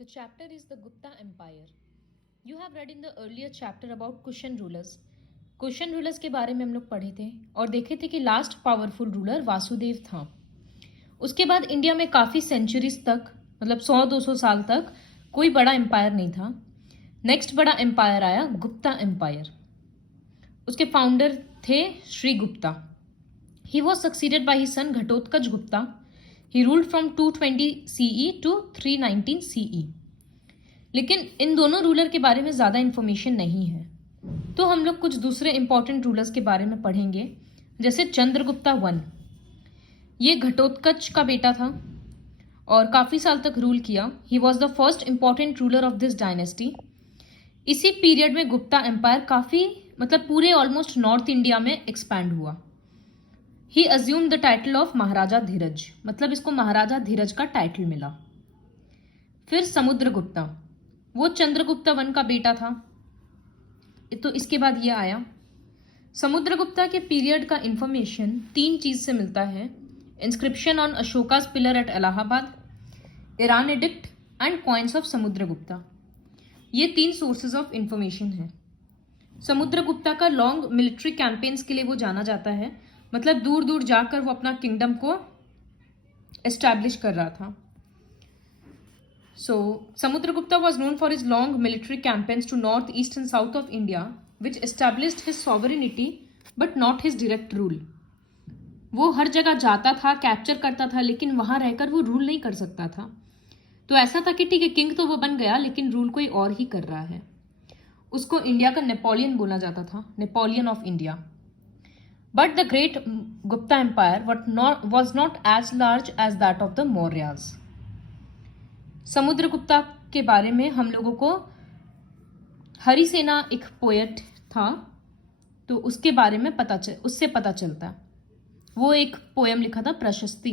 The chapter is the Gupta Empire. You have read in the earlier chapter about Kushan rulers. Cushion rulers के बारे में हम लोग पढ़े थे और देखे थे कि लास्ट पावरफुल रूलर वासुदेव था। उसके बाद इंडिया में काफ़ी सेंचुरीज तक मतलब 100-200 साल तक कोई बड़ा एम्पायर नहीं था। नेक्स्ट बड़ा एम्पायर आया गुप्ता एम्पायर। उसके फाउंडर थे Shri Gupta. He was succeeded by his son Ghatotkacha Gupta. He ruled from 220 CE to 319 CE। लेकिन इन दोनों रूलर के बारे में ज़्यादा इन्फॉर्मेशन नहीं है, तो हम लोग कुछ दूसरे इंपॉर्टेंट रूलर्स के बारे में पढ़ेंगे, जैसे चंद्रगुप्ता वन। ये घटोत्कच का बेटा था और काफ़ी साल तक रूल किया। He was the first important ruler of this dynasty. इसी पीरियड में गुप्ता एम्पायर काफ़ी मतलब पूरे ऑलमोस्ट नॉर्थ इंडिया में एक्सपैंड हुआ। ही अज्यूम द टाइटल ऑफ महाराजा धीरज, मतलब इसको महाराजा धीरज का टाइटल मिला। फिर समुद्रगुप्ता, वो चंद्रगुप्ता वन का बेटा था, तो इसके बाद ये आया। समुद्रगुप्ता के पीरियड का इंफॉर्मेशन 3 चीज से मिलता है: inscription on Ashoka's pillar at Allahabad, Eran edict and coins of Samudragupta. ये 3 सोर्सेज ऑफ इंफॉर्मेशन है। समुद्रगुप्ता का लॉन्ग मिलिट्री कैंपेन्स के लिए वो जाना जाता है, मतलब दूर दूर जाकर वो अपना किंगडम को एस्टैब्लिश कर रहा था। So, Samudragupta was known for his long military campaigns to north, east and south of India, which established his sovereignty but not his direct rule. वो हर जगह जाता था, कैप्चर करता था, लेकिन वहाँ रहकर वो रूल नहीं कर सकता था। तो ऐसा था कि ठीक है, किंग तो वो बन गया, लेकिन रूल कोई और ही कर रहा है। उसको इंडिया का नेपोलियन बोला जाता था, Napoleon of India. But the great Gupta empire was not as large as that of the Mauryas. Samudragupta के बारे में हम लोगों को हरिसेना एक पोएट था, तो उसके बारे में उससे पता चलता। वो एक पोएम लिखा था, प्रशस्ति।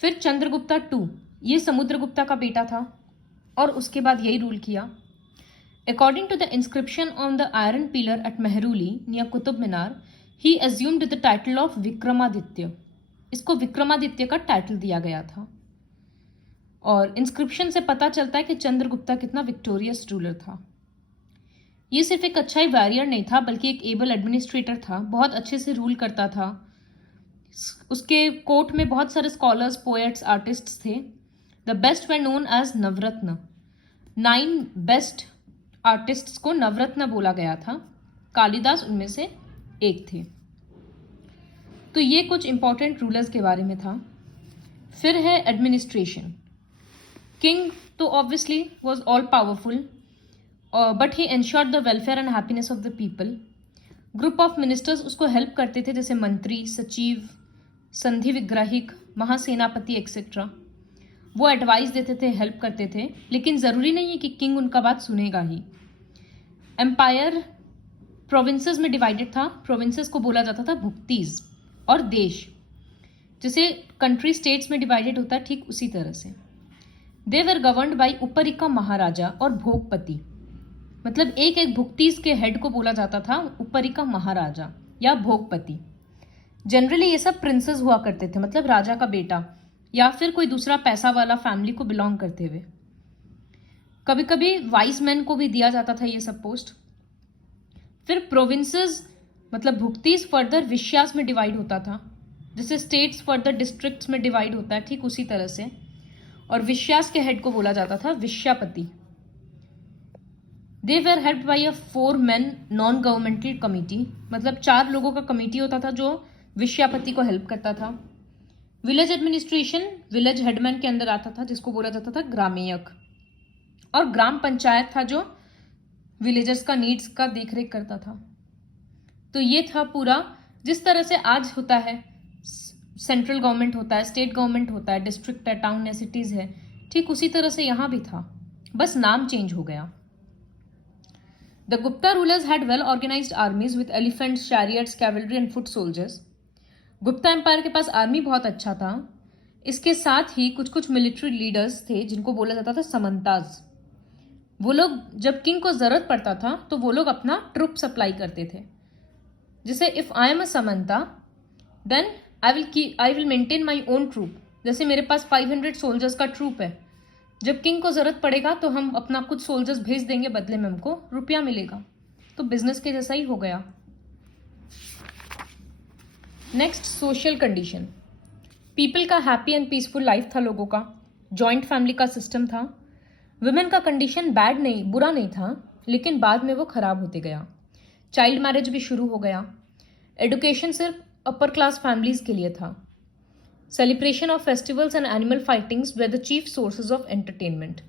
फिर चंद्रगुप्ता 2, ये समुद्रगुप्ता का बेटा था और उसके बाद यही रूल किया। According to the inscription on the iron pillar at Mehrauli near Qutub Minar, he assumed the title of Vikramaditya. इसको विक्रमादित्य का टाइटल दिया गया था। और इंस्क्रिप्शन से पता चलता है कि चंद्रगुप्ता कितना विक्टोरियस रूलर था। ये सिर्फ एक अच्छा ही वॉरियर नहीं था, बल्कि एक एबल एडमिनिस्ट्रेटर था। बहुत अच्छे से रूल करता था। उसके कोर्ट में बहुत सारे स्कॉलर्स, पोएट्स, आर्टिस्ट्स थे। The best were known as Navratna. 9 best artists को नवरत्न बोला गया था। कालिदास उनमें से एक थे। तो ये कुछ इंपॉर्टेंट रूलर्स के बारे में था। फिर है एडमिनिस्ट्रेशन। किंग तो obviously was all powerful, but he ensured the welfare and happiness of the people. Group of ministers उसको हेल्प करते थे, जैसे मंत्री, सचिव, संधि विग्राहिक, महासेनापति एक्सेट्रा। वो एडवाइस देते थे, हेल्प करते थे, लेकिन ज़रूरी नहीं है कि किंग उनका बात सुनेगा ही। एम्पायर प्रोविंसेस में डिवाइडेड था। प्रोविंसेस को बोला जाता था भुक्तीज। और देश जैसे कंट्री स्टेट्स में डिवाइडेड होता है, ठीक उसी तरह से। दे वर गवर्नड बाई उपरिका महाराजा और भोगपति, मतलब एक एक भुक्तीज के हेड को बोला जाता था उपरिका महाराजा या भोगपति। जनरली ये सब प्रिंसेस हुआ करते थे, मतलब राजा का बेटा या फिर कोई दूसरा पैसा वाला फैमिली को बिलोंग करते हुए। कभी कभी वाइस मैन को भी दिया जाता था ये सब पोस्ट। फिर प्रोविंसेस मतलब भुक्तीज फर्दर विश्यास में डिवाइड होता था, जैसे स्टेट्स फर्दर डिस्ट्रिक्ट्स में डिवाइड होता है, ठीक उसी तरह से। और विश्यास के हेड को बोला जाता था विश्यापति। They were helped by a 4 men non governmental committee, मतलब 4 लोगों का कमिटी होता था जो विश्यापति को हेल्प करता था। विलेज एडमिनिस्ट्रेशन विलेज हेडमैन के अंदर आता था, जिसको बोला जाता था ग्रामीयक। और ग्राम पंचायत था जो विलेजर्स का नीड्स का देखरेख करता था। तो ये था पूरा, जिस तरह से आज होता है, सेंट्रल गवर्नमेंट होता है, स्टेट गवर्नमेंट होता है, डिस्ट्रिक्ट है, टाउन है, सिटीज है, ठीक उसी तरह से यहाँ भी था, बस नाम चेंज हो गया। The Gupta rulers had well organised armies with elephants, chariots, cavalry and foot soldiers. Gupta empire के पास आर्मी बहुत अच्छा था। इसके साथ ही कुछ कुछ मिलिट्री लीडर्स थे जिनको बोला जाता था समंताज। वो लोग जब किंग को जरूरत पड़ता था तो वो लोग अपना ट्रुप सप्लाई करते थे। जैसे if I am a samanta, then I will maintain my own troop. जैसे मेरे पास 500 सोल्जर्स का ट्रूप है, जब किंग को ज़रूरत पड़ेगा तो हम अपना कुछ सोल्जर्स भेज देंगे, बदले में हमको रुपया मिलेगा। तो बिजनेस के जैसा ही हो गया। Next, social condition. पीपल का हैप्पी एंड पीसफुल लाइफ था लोगों का। जॉइंट फैमिली का सिस्टम था। वुमेन का कंडीशन बैड नहीं, बुरा नहीं था, लेकिन बाद में वो खराब होते गया। चाइल्ड मैरिज भी शुरू हो गया। एडुकेशन सिर्फ अपर क्लास फैमिलीज के लिए था। Celebration of festivals and animal fightings way the chief sources of entertainment.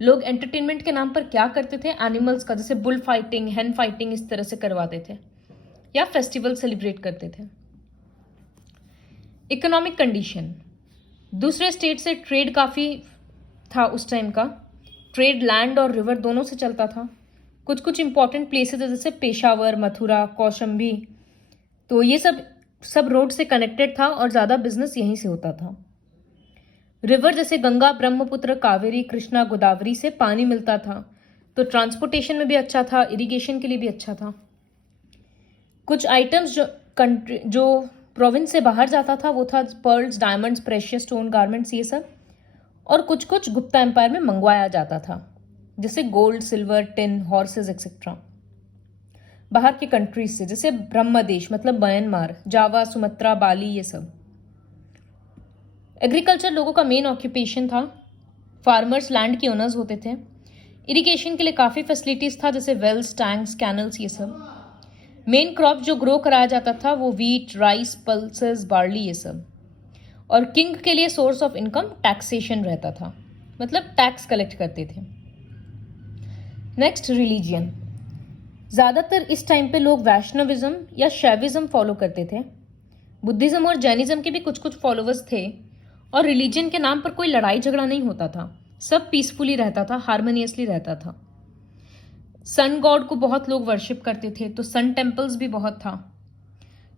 लोग एंटरटेनमेंट के नाम पर क्या करते थे? एनिमल्स का, जैसे बुल फाइटिंग, हेन फाइटिंग, इस तरह से करवाते थे या फेस्टिवल सेलिब्रेट करते थे। Economic condition. दूसरे स्टेट से ट्रेड काफ़ी था उस टाइम का। ट्रेड लैंड और रिवर दोनों से चलता था। कुछ कुछ इंपॉर्टेंट प्लेसेस जैसे पेशावर, मथुरा, कौशंबी, तो ये सब रोड से कनेक्टेड था और ज़्यादा बिजनेस यहीं से होता था। रिवर जैसे गंगा, ब्रह्मपुत्र, कावेरी, कृष्णा, गोदावरी से पानी मिलता था, तो ट्रांसपोर्टेशन में भी अच्छा था, इरिगेशन के लिए भी अच्छा था। कुछ आइटम्स जो प्रोविंस से बाहर जाता था वो था pearls, diamonds, precious stone, garments, ये सब। और कुछ कुछ गुप्ता एम्पायर में मंगवाया जाता था, जैसे gold, silver, tin, horses etcetera, बाहर की कंट्रीज से, जैसे ब्रह्मदेश मतलब म्यांमार, जावा, सुमात्रा, बाली, ये सब। एग्रीकल्चर लोगों का मेन ऑक्यूपेशन था। फार्मर्स लैंड के ओनर्स होते थे। इरिगेशन के लिए काफ़ी फैसिलिटीज था, जैसे वेल्स, टैंक्स, कैनल्स, ये सब। मेन क्रॉप जो ग्रो कराया जाता था वो वीट, राइस, पल्सेस, बार्ली, ये सब। और किंग के लिए सोर्स ऑफ इनकम टैक्सेशन रहता था, मतलब टैक्स कलेक्ट करते थे। Next, religion. ज़्यादातर इस टाइम पे लोग वैष्णविज्म या शैविज्म फॉलो करते थे। बुद्धिज्म और जैनिज्म के भी कुछ कुछ फॉलोअर्स थे। और रिलीजन के नाम पर कोई लड़ाई झगड़ा नहीं होता था, सब पीसफुली रहता था, हार्मोनियसली रहता था। सन गॉड को बहुत लोग वर्शिप करते थे, तो सन टेम्पल्स भी बहुत था।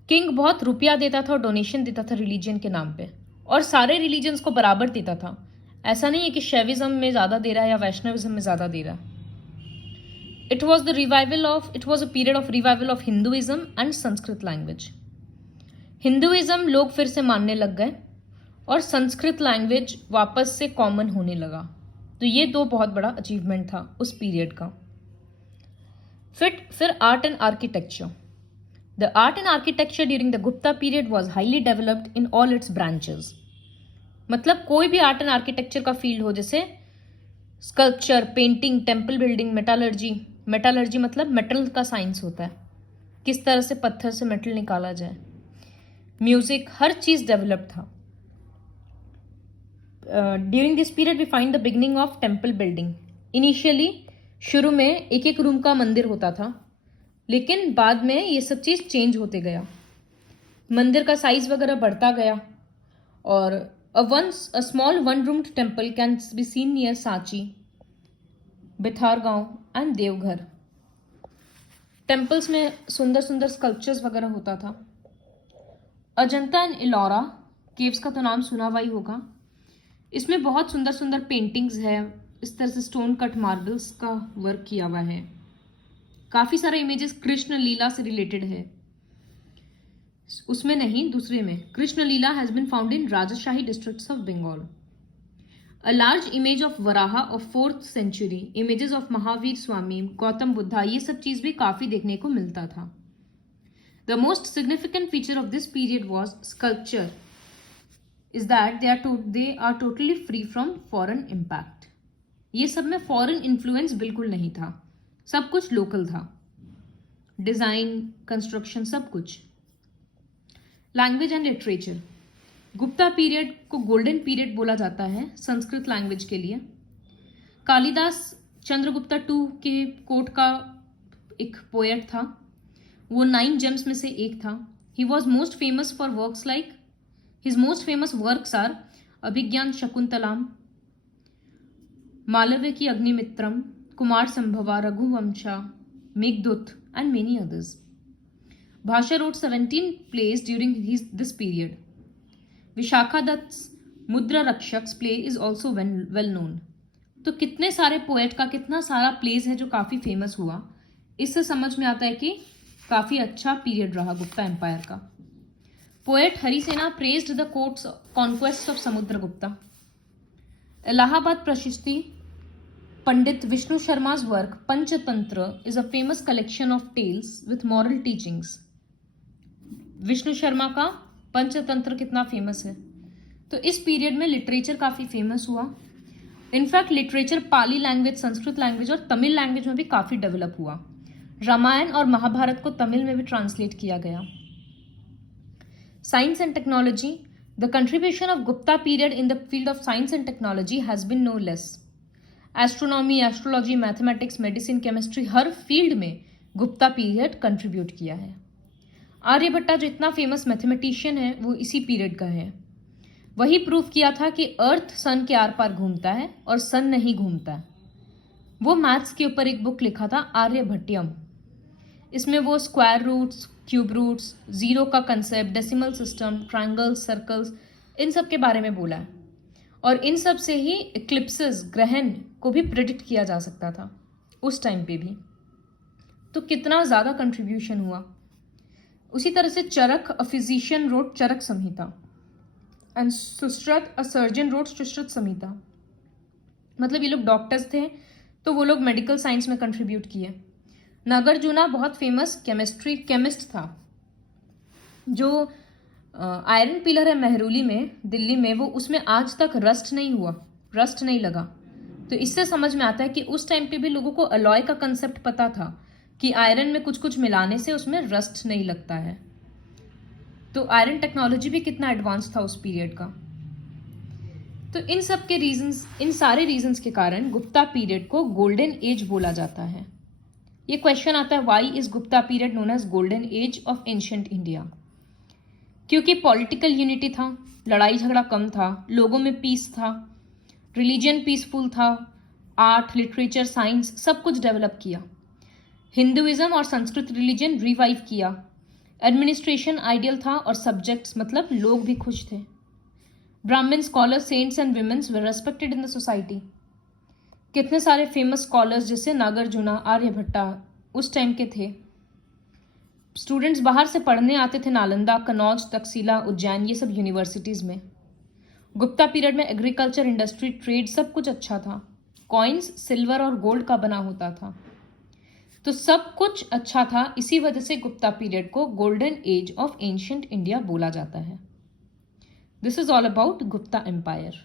किंग बहुत रुपया देता था और डोनेशन देता था रिलीजन के नाम पे, और सारे रिलीजन्स को बराबर देता था। ऐसा नहीं है कि शैविज्म में ज़्यादा दे रहा है या वैष्णविज्म में ज़्यादा दे रहा है। It was a period of revival of Hinduism and Sanskrit language. Hinduism लोग फिर से मानने लग गए और संस्कृत लैंग्वेज वापस से कॉमन होने लगा। तो ये दो बहुत बड़ा अचीवमेंट था उस पीरियड का। फिर art and architecture. The art and architecture during the Gupta period was highly developed in all it's branches. मतलब कोई भी आर्ट एंड आर्किटेक्चर का फील्ड हो, जैसे sculpture, painting, temple building, metallurgy. Metallurgy मतलब मेटल का साइंस होता है, किस तरह से पत्थर से मेटल निकाला जाए। म्यूजिक, हर चीज़ डेवलप था। During this period we find the beginning of temple building. Initially शुरू में एक एक रूम का मंदिर होता था, लेकिन बाद में ये सब चीज़ चेंज होते गया। मंदिर का साइज वगैरह बढ़ता गया, और a small one-roomed temple can be seen near Sanchi, Bhitargaon and Deoghar. Temples में सुंदर सुंदर स्कल्पचर्स वगैरह होता था। अजंता एंड इलोरा केव्स का तो नाम सुना हुआ ही होगा। इसमें बहुत सुंदर सुंदर पेंटिंग्स है, इस तरह से स्टोन कट मार्बल्स का वर्क किया हुआ है। काफ़ी सारे इमेजेस कृष्ण लीला से रिलेटेड है। उसमें नहीं, दूसरे में। Krishna Leela has been found in Rajshahi districts of Bengal. A large image of Varaha of 4th century, images of Mahavir Swami, Gautam Buddha, ये सब चीज़ भी काफ़ी देखने को मिलता था। The most significant feature of this period was sculpture, is that they are totally free from foreign impact. ये सब में foreign influence बिल्कुल नहीं था, सब कुछ local था। डिज़ाइन, कंस्ट्रक्शन, सब कुछ। Language and literature. Gupta period को गोल्डन पीरियड बोला जाता है संस्कृत लैंग्वेज के लिए। कालिदास चंद्रगुप्ता II के कोर्ट का एक पोएट था, वो 9 जेम्स में से एक था। He was most famous for works like, his most famous works are Abhigyan Shakuntalam, मालव्य की अग्निमित्रम, Kumar Sambhava, Raghuvansha, Meghdoot and many others. Bhasa wrote 17 plays during this period. Vishakha Datta Mudrarakshasa play is also well known. तो कितने सारे पोएट का कितना सारा प्लेज है जो काफ़ी फेमस हुआ। इससे समझ में आता है कि काफ़ी अच्छा पीरियड रहा गुप्ता एम्पायर का। Poet Harisena praised the conquests of Samudragupta. Allahabad Prashasti Pandit Vishnu Sharma's work Panchatantra is a famous collection of tales with moral teachings. Vishnu Sharma का पंचतंत्र कितना फेमस है। तो इस पीरियड में लिटरेचर काफी फेमस हुआ। इनफैक्ट लिटरेचर पाली लैंग्वेज, संस्कृत लैंग्वेज और Tamil language में भी काफी डेवलप हुआ। रामायण और महाभारत को तमिल में भी ट्रांसलेट किया गया। Science and technology, the contribution of Gupta period in the field of science and technology has been no less. Astronomy, astrology, mathematics, medicine, chemistry, हर फील्ड में गुप्ता पीरियड कंट्रीब्यूट किया है। आर्यभट्टा जो इतना फेमस मैथमेटिशियन है वो इसी पीरियड का है। वही प्रूव किया था कि अर्थ सन के आर पार घूमता है और सन नहीं घूमता है। वो मैथ्स के ऊपर एक बुक लिखा था आर्यभट्टियम। इसमें वो square roots, cube roots, zero का concept, decimal system, triangles, circles, इन सब के बारे में बोला है। और इन सब से ही इक्लिप्सेस, ग्रहण को भी प्रेडिक्ट किया जा सकता था उस टाइम पे भी। तो कितना ज़्यादा कंट्रीब्यूशन हुआ। उसी तरह से Charak, a physician, wrote Charak Samhita, and Sushrut, a surgeon, wrote Sushrut Samhita. मतलब ये लोग डॉक्टर्स थे तो वो लोग मेडिकल साइंस में कंट्रीब्यूट किए। नागार्जुना बहुत फेमस केमिस्ट था। जो आयरन पिलर है मेहरौली में, दिल्ली में, वो उसमें आज तक रस्ट नहीं हुआ, रस्ट नहीं लगा। तो इससे समझ में आता है कि उस टाइम पे भी लोगों को अलॉय का कंसेप्ट पता था कि आयरन में कुछ कुछ मिलाने से उसमें रस्ट नहीं लगता है। तो आयरन टेक्नोलॉजी भी कितना एडवांस था उस पीरियड का। तो इन सब के रीजंस, इन सारे रीजंस के कारण गुप्ता पीरियड को गोल्डन एज बोला जाता है। ये क्वेश्चन आता है, why is Gupta period known as golden age of ancient India? क्योंकि पॉलिटिकल यूनिटी था, लड़ाई झगड़ा कम था, लोगों में पीस था, रिलीजन पीसफुल था, आर्ट, लिटरेचर, साइंस सब कुछ डेवलप किया। हिंदुइज्म और संस्कृत रिलीजन रिवाइव किया। एडमिनिस्ट्रेशन आइडियल था और सब्जेक्ट्स मतलब लोग भी खुश थे। Brahmin scholars, saints and women's were respected in the society. कितने सारे फेमस स्कॉलर्स जैसे नागार्जुना, आर्यभट्टा उस टाइम के थे। स्टूडेंट्स बाहर से पढ़ने आते थे नालंदा, कनौज, तक्षशिला, उज्जैन, ये सब यूनिवर्सिटीज़ में। गुप्ता पीरियड में एग्रीकल्चर, इंडस्ट्री, ट्रेड सब कुछ अच्छा था। कॉइन्स सिल्वर और गोल्ड का बना होता था। तो सब कुछ अच्छा था। इसी वजह से गुप्ता पीरियड को golden age of ancient India बोला जाता है। This is all about Gupta empire.